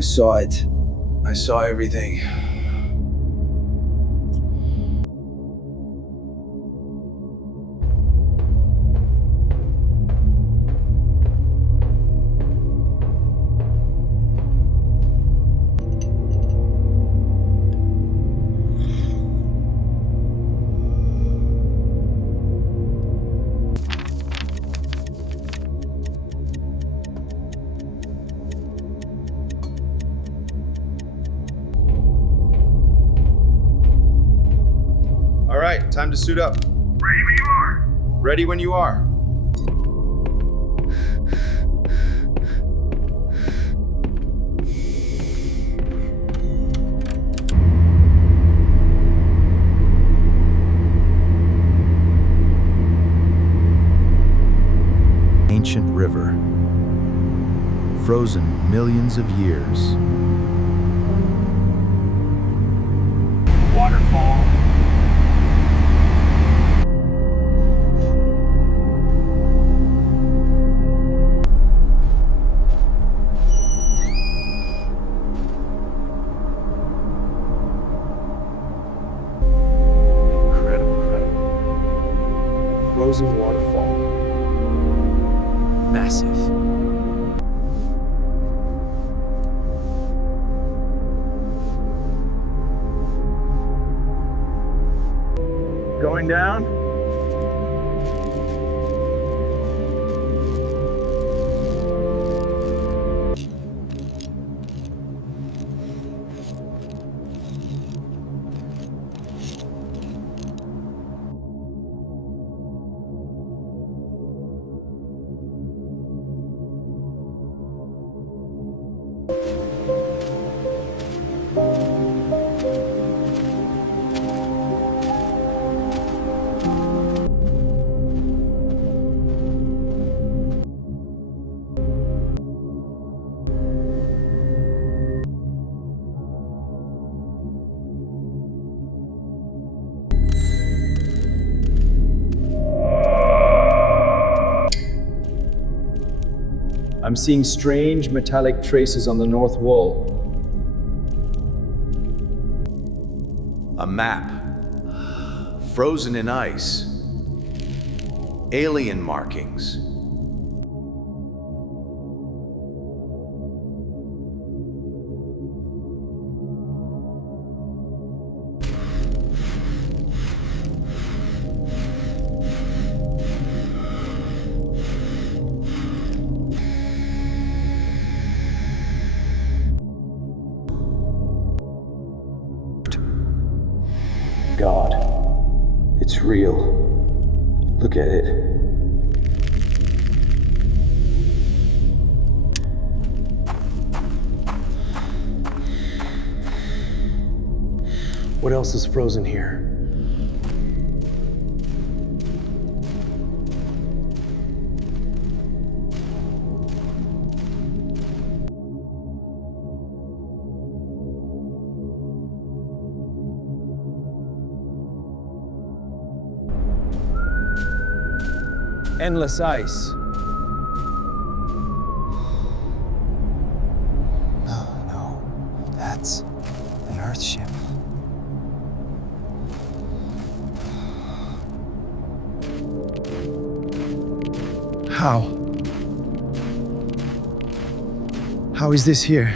I saw it. I saw everything. All right, time to suit up. Ready when you are. Ready when you are. Ancient river, frozen millions of years. Waterfall. Incredible. Frozen waterfall. Massive. Going down. I'm seeing strange metallic traces on the north wall. A map. Frozen in ice. Alien markings. God, it's real. Look at it. What else is frozen here? Endless ice. No, that's an Earth ship. How? How is this here?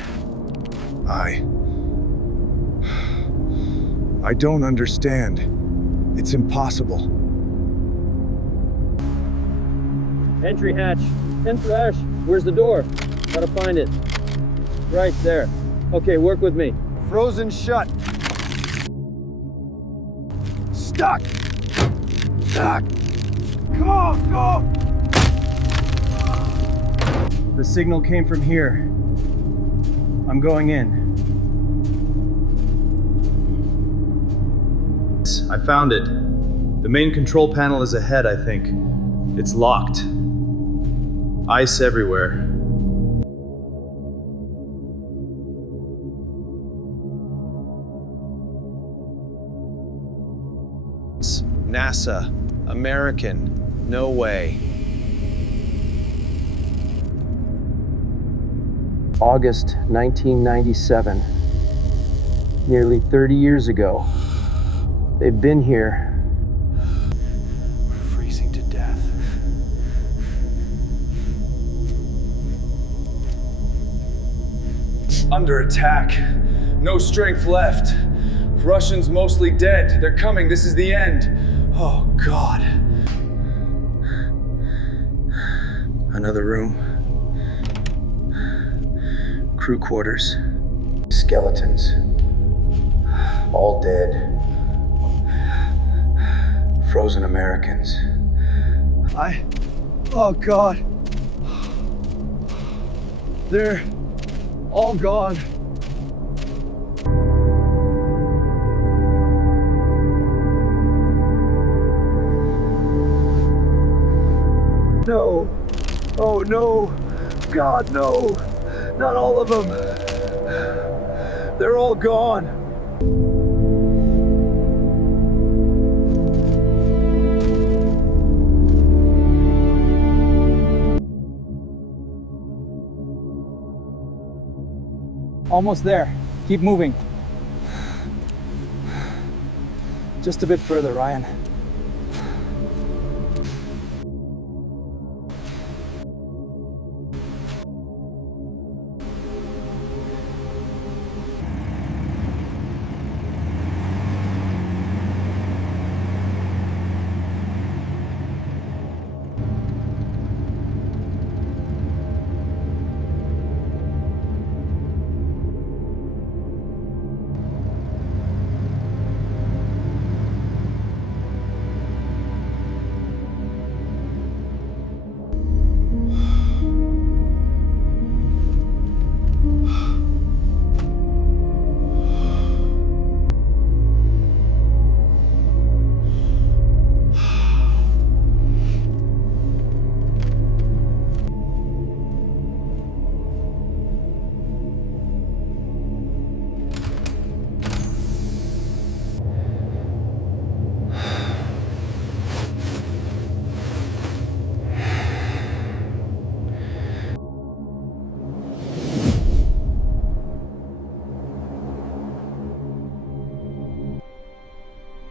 I don't understand. It's impossible. Entry hatch. Flash. Where's the door? Gotta find it. Right there. Okay, work with me. Frozen shut. Stuck. Stuck. Come on, go. The signal came from here. I'm going in. I found it. The main control panel is ahead, I think. It's locked. Ice everywhere. NASA. American. No way. August 1997. Nearly 30 years ago. They've been here. We're freezing to death. Under attack. No strength left. Russians mostly dead. They're coming. This is the end. Oh, God. Another room. Crew quarters. Skeletons. All dead. Frozen Americans. Oh God. They're all gone. No. Oh no. God, no. Not all of them. They're all gone. Almost there. Keep moving. Just a bit further, Ryan.